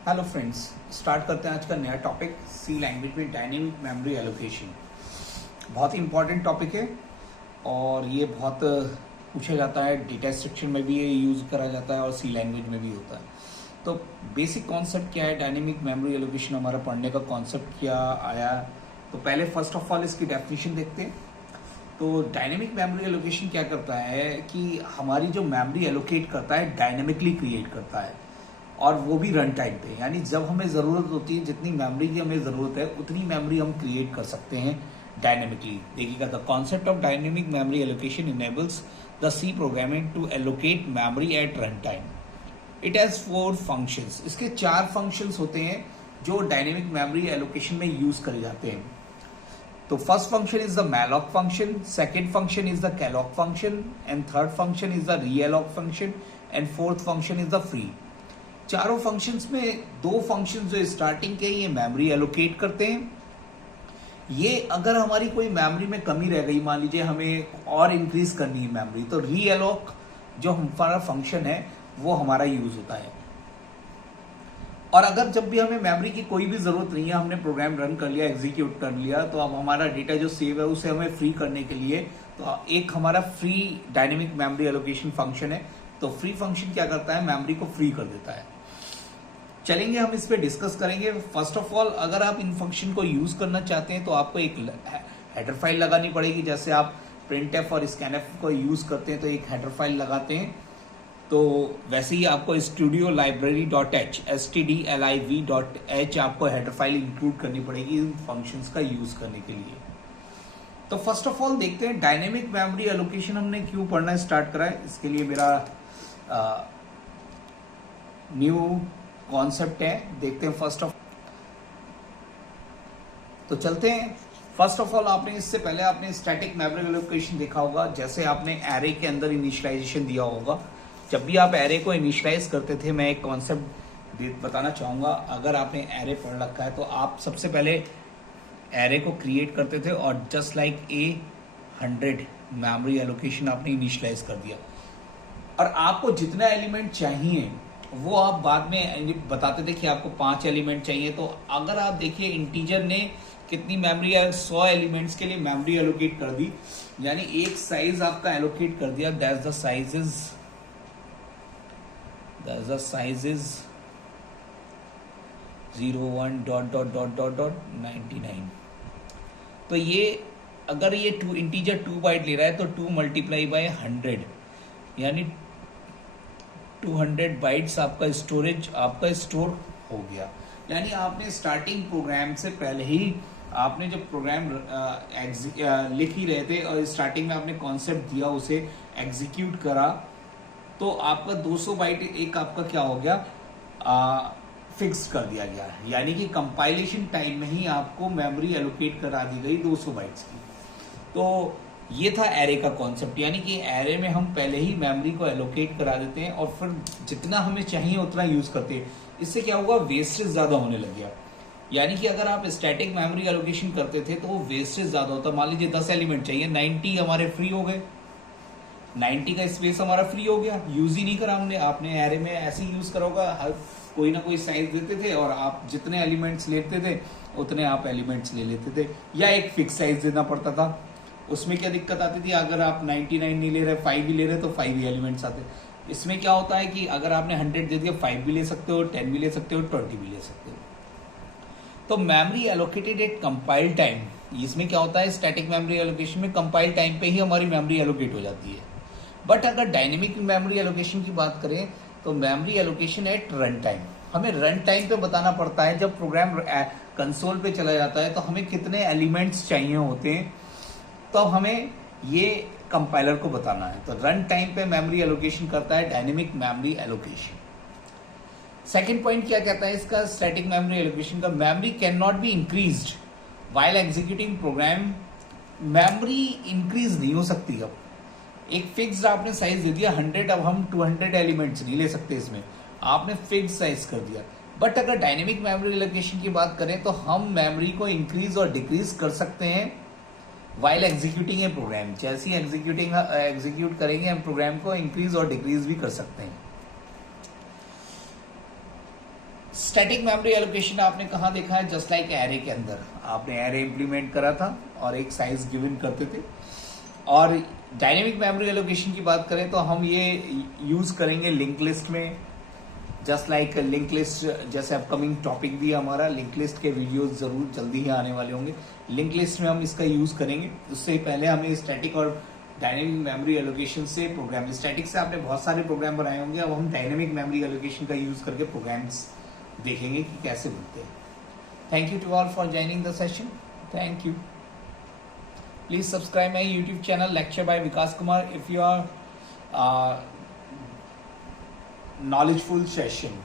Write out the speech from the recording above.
Hello friends, start करते हैं आज का नया टॉपिक सी लैंग्वेज में डायनेमिक मेमोरी एलोकेशन। बहुत ही इंपॉर्टेंट टॉपिक है और ये बहुत पूछा जाता है, डेटा स्ट्रक्चर में भी ये यूज़ करा जाता है और सी लैंग्वेज में भी होता है। तो बेसिक कॉन्सेप्ट क्या है, डायनेमिक मेमोरी एलोकेशन हमारा पढ़ने का कॉन्सेप्ट क्या आया। तो पहले फर्स्ट ऑफ ऑल इसकी डेफिनेशन देखते हैं। तो डायनेमिक मेमोरी एलोकेशन क्या करता है कि हमारी जो मेमोरी एलोकेट करता है डायनेमिकली क्रिएट करता है, और वो भी रन टाइम पे। यानी जब हमें ज़रूरत होती है, जितनी मेमोरी की हमें ज़रूरत है उतनी मेमोरी हम क्रिएट कर सकते हैं डायनेमिकली। देखिएगा, the concept of dynamic memory allocation enables the C programming to allocate memory at run time. It has 4 functions. इसके 4 फंक्शंस होते हैं जो डायनेमिक मेमोरी एलोकेशन में यूज़ करे जाते हैं। तो first function is the malloc function, second function is the calloc function, and third function is the realloc function, and fourth function is the free. चारों फंक्शंस में 2 फंक्शंस जो स्टार्टिंग के ये मेमोरी एलोकेट करते हैं। ये अगर हमारी कोई मेमोरी में कमी रह गई, मान लीजिए हमें और इंक्रीज करनी है मेमोरी, तो रीएलोक जो हमारा फंक्शन है वो हमारा यूज होता है। और अगर जब भी हमें मेमोरी की कोई भी जरूरत नहीं है, हमने प्रोग्राम रन कर लिया, एग्जीक्यूट कर लिया, तो अब हमारा डेटा जो सेव है उसे हमें फ्री करने के लिए तो एक हमारा free dynamic memory allocation function है। तो फ्री फंक्शन क्या करता है, मेमोरी को फ्री कर देता है। चलेंगे, हम इस पे डिस्कस करेंगे। फर्स्ट ऑफ ऑल, अगर आप इन फंक्शन को यूज करना चाहते हैं तो आपको एक हेडर फाइल लगानी पड़ेगी। जैसे आप प्रिंटफ और स्कैनफ को यूज करते हैं तो एक हेडर फाइल लगाते हैं, तो वैसे ही आपको स्टूडियो लाइब्रेरी .h stdliv.h आपको हेडर फाइल इंक्लूड करनी पड़ेगी इन फंक्शंस का यूज करने के लिए। तो फर्स्ट ऑफ ऑल देखते हैं डायनेमिक मेमोरी एलोकेशन हमने क्यों पढ़ना स्टार्ट करा है। इसके लिए मेरा न्यू कॉन्सेप्ट है, देखते हैं फर्स्ट ऑफ। तो चलते हैं। फर्स्ट ऑफ ऑल, आपने इससे पहले आपने स्टैटिक मेमोरी एलोकेशन देखा होगा। जैसे आपने एरे के अंदर इनिशियलाइजेशन दिया होगा, जब भी आप एरे को इनिशियलाइज करते थे, मैं एक कॉन्सेप्ट बताना चाहूंगा। अगर आपने एरे पढ़ रखा है तो आप सबसे पहले एरे को क्रिएट करते थे और जस्ट लाइक 100 मेमोरी एलोकेशन आपने इनिशियलाइज कर दिया, और आपको जितना एलिमेंट चाहिए वो आप बाद में बताते थे कि आपको 5 एलिमेंट चाहिए। तो अगर आप देखिए, इंटीजर ने कितनी मेमोरी, 100 एलिमेंट्स के लिए मेमोरी एलोकेट कर दी, यानी एक साइज आपका एलोकेट कर दिया। That's the size is 01.99। तो ये अगर ये इंटीजर 2 बाइट ले रहा है तो 2 मल्टीप्लाई बाय 100, यानी 200 बाइट्स आपका स्टोर हो गया। यानी आपने स्टार्टिंग प्रोग्राम से पहले ही आपने जब प्रोग्राम लिख ही रहे थे और स्टार्टिंग में आपने कॉन्सेप्ट दिया, उसे एग्जीक्यूट करा, तो आपका 200 बाइट एक आपका क्या हो गया, फिक्स कर दिया गया। यानी कि कंपाइलेशन टाइम में ही आपको मेमोरी एलोकेट करा दी गई 200 बाइट्स की। तो ये था एरे का कॉन्सेप्ट, यानी कि एरे में हम पहले ही मेमोरी को एलोकेट करा देते हैं और फिर जितना हमें चाहिए उतना यूज करते हैं। इससे क्या होगा, वेस्टेज ज्यादा होने लग गया। यानी कि अगर आप स्टैटिक मेमोरी एलोकेशन करते थे तो वो वेस्टेज ज्यादा होता। मान लीजिए 10 एलिमेंट चाहिए, 90 हमारे फ्री हो गए, 90 का स्पेस हमारा फ्री हो गया, यूज ही नहीं करा हमने। आपने एरे में ऐसे ही यूज करा होगा, हर कोई ना कोई साइज देते थे और आप जितने एलिमेंट्स लेते थे उतने आप एलिमेंट्स ले लेते थे, या एक फिक्स साइज देना पड़ता था। उसमें क्या दिक्कत आती थी, अगर आप 99 नहीं ले रहे, 5 भी ले रहे तो 5 ही एलिमेंट्स आते। इसमें क्या होता है कि अगर आपने 100 दे दिया, 5 भी ले सकते हो, 10 भी ले सकते हो, 20 भी ले सकते हो। तो memory allocated eight compile time, इसमें क्या होता है, स्टैटिक मेमोरी एलोकेशन में कंपाइल टाइम पे ही हमारी मेमोरी एलोकेट हो जाती है। बट अगर डायनेमिक मेमोरी एलोकेशन की बात करें तो memory allocation at run time, हमें रन टाइम पे बताना पड़ता है। जब प्रोग्राम कंसोल पे चला जाता है तो हमें कितने एलिमेंट्स चाहिए होते हैं, तो हमें ये कंपाइलर को बताना है। तो रन टाइम पे मेमोरी एलोकेशन करता है dynamic memory allocation. Second point क्या कहता है इसका, स्टैटिक मेमोरी एलोकेशन का, memory can not be increased while executing program. Memory increase नहीं हो सकती। अब एक फिक्स्ड आपने साइज दे दिया 100, अब हम 200 एलिमेंट्स नहीं ले सकते, इसमें आपने फिक्स्ड साइज कर दिया। बट अगर डायनेमिक मेमोरी एलोकेशन की बात करें तो हम मेमोरी को इंक्रीज और डिक्रीज कर सकते हैं वाइल एग्जीक्यूटिंग ए प्रोग्राम। जैसे ही एग्जीक्यूट करेंगे हम प्रोग्राम को इंक्रीज और डिक्रीज भी कर सकते हैं। स्टैटिक मेमोरी एलोकेशन आपने कहाँ देखा है? जस्ट लाइक एरे के अंदर आपने एरे इंप्लीमेंट करा था और एक साइज गिवन करते थे। और डायनेमिक मेमोरी एलोकेशन की बात करें तो हम ये यूज करेंगे लिंक लिस्ट में। जस्ट लाइक लिंक लिस्ट, जैसे अपकमिंग टॉपिक भी हमारा लिंक लिस्ट के वीडियोस जरूर जल्दी ही आने वाले होंगे। लिंक लिस्ट में हम इसका यूज करेंगे। उससे पहले हमें स्टैटिक और डायनेमिक मेमोरी एलोकेशन से प्रोग्राम, स्टैटिक से आपने बहुत सारे प्रोग्राम बनाए होंगे, अब हम डायनेमिक मेमोरी एलोकेशन का यूज करके प्रोग्राम्स देखेंगे कि कैसे बनते हैं। Thank you to all for joining the session. Thank you. Please subscribe my YouTube channel lecture by Vikas Kumar if you are knowledgeful session।